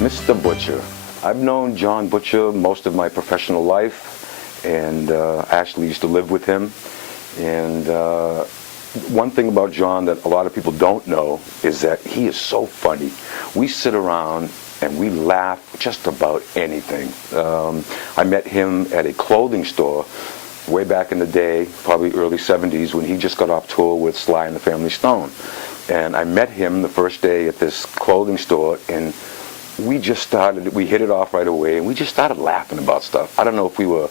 Mr. Butcher. I've known Jon Butcher most of my professional life, and actually used to live with him. And one thing about Jon that a lot of people don't know is that he is so funny. We sit around and we laugh just about anything. I met him at a clothing store way back in the day, probably early 70s, when he just got off tour with Sly and the Family Stone. And I met him the first day at this clothing store, and we hit it off right away, and we just started laughing about stuff. I don't know if we were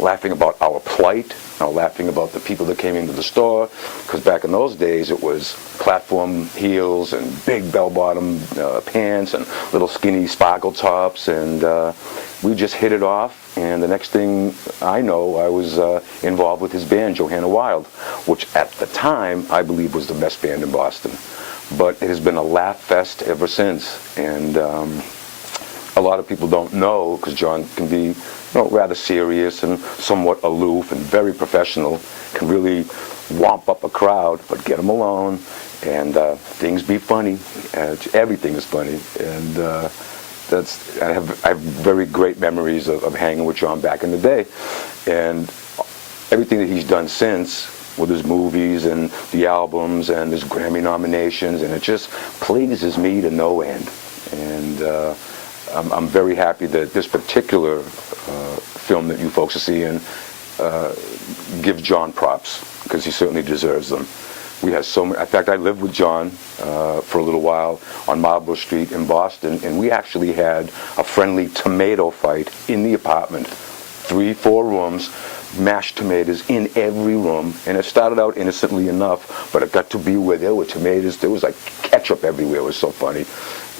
laughing about our plight, or laughing about the people that came into the store, because back in those days it was platform heels and big bell-bottom pants and little skinny sparkle tops, and we just hit it off. And the next thing I know, I was involved with his band, Johanna Wild, which at the time I believe was the best band in Boston. But it has been a laugh fest ever since, and a lot of people don't know, because Jon can be rather serious and somewhat aloof and very professional, can really womp up a crowd, but get them alone, and things be funny. Everything is funny, and I have very great memories of hanging with Jon back in the day, and everything that he's done since, with his movies and the albums and his Grammy nominations, and it just pleases me to no end. And I'm very happy that this particular film that you folks are seeing gives Jon props, because he certainly deserves them. We had so many. In fact, I lived with Jon for a little while on Marlborough Street in Boston, and we actually had a friendly tomato fight in the apartment. 3-4 rooms, mashed tomatoes in every room, and it started out innocently enough, but it got to be where there were tomatoes, there was like ketchup everywhere. It was so funny.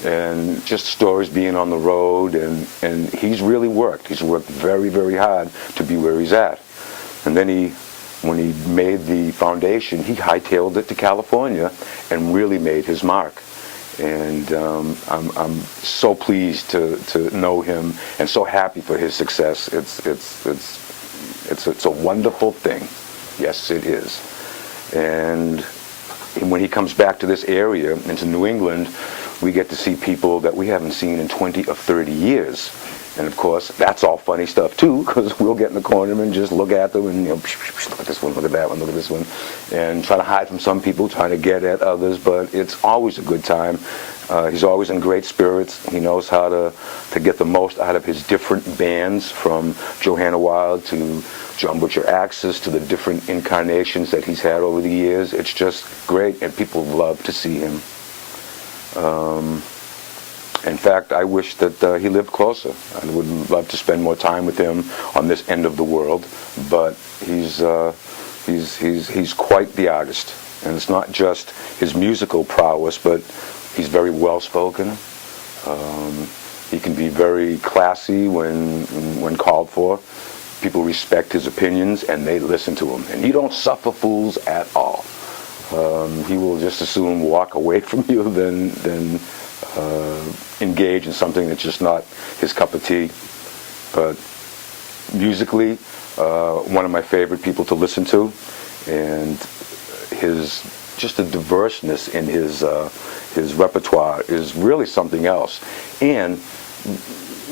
And just stories being on the road, and he's really worked. He's worked very, very hard to be where he's at. And then when he made the foundation, he hightailed it to California and really made his mark. And I'm so pleased to know him, and so happy for his success. It's a wonderful thing. Yes, it is. And when he comes back to this area, into New England, we get to see people that we haven't seen in 20 or 30 years. And of course, that's all funny stuff too, because we'll get in the corner and just look at them and, look at this one, look at that one, look at this one, and try to hide from some people, trying to get at others, but it's always a good time. He's always in great spirits. He knows how to get the most out of his different bands, from Johanna Wild to Jon Butcher Axis to the different incarnations that he's had over the years. It's just great, and people love to see him. In fact, I wish that he lived closer. I would love to spend more time with him on this end of the world, but he's quite the artist. And it's not just his musical prowess, but he's very well-spoken. He can be very classy when called for. People respect his opinions, and they listen to him. And he don't suffer fools at all. He will just as soon walk away from you than engage in something that's just not his cup of tea. But musically, one of my favorite people to listen to, and just the diverseness in his repertoire is really something else. And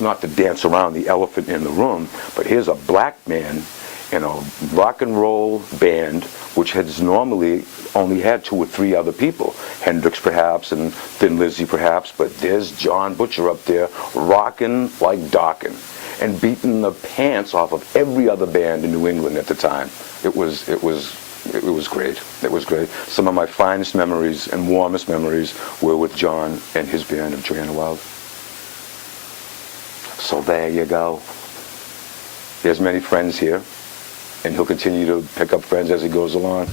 not to dance around the elephant in the room, but here's a black man in a rock and roll band which has normally only had 2 or 3 other people, Hendrix perhaps and Thin Lizzy perhaps, but there's Jon Butcher up there rocking like Dawkins and beating the pants off of every other band in New England at the time. It was great. It was great. Some of my finest memories and warmest memories were with Jon and his band of Johanna Wild. So there you go. He has many friends here, and he'll continue to pick up friends as he goes along.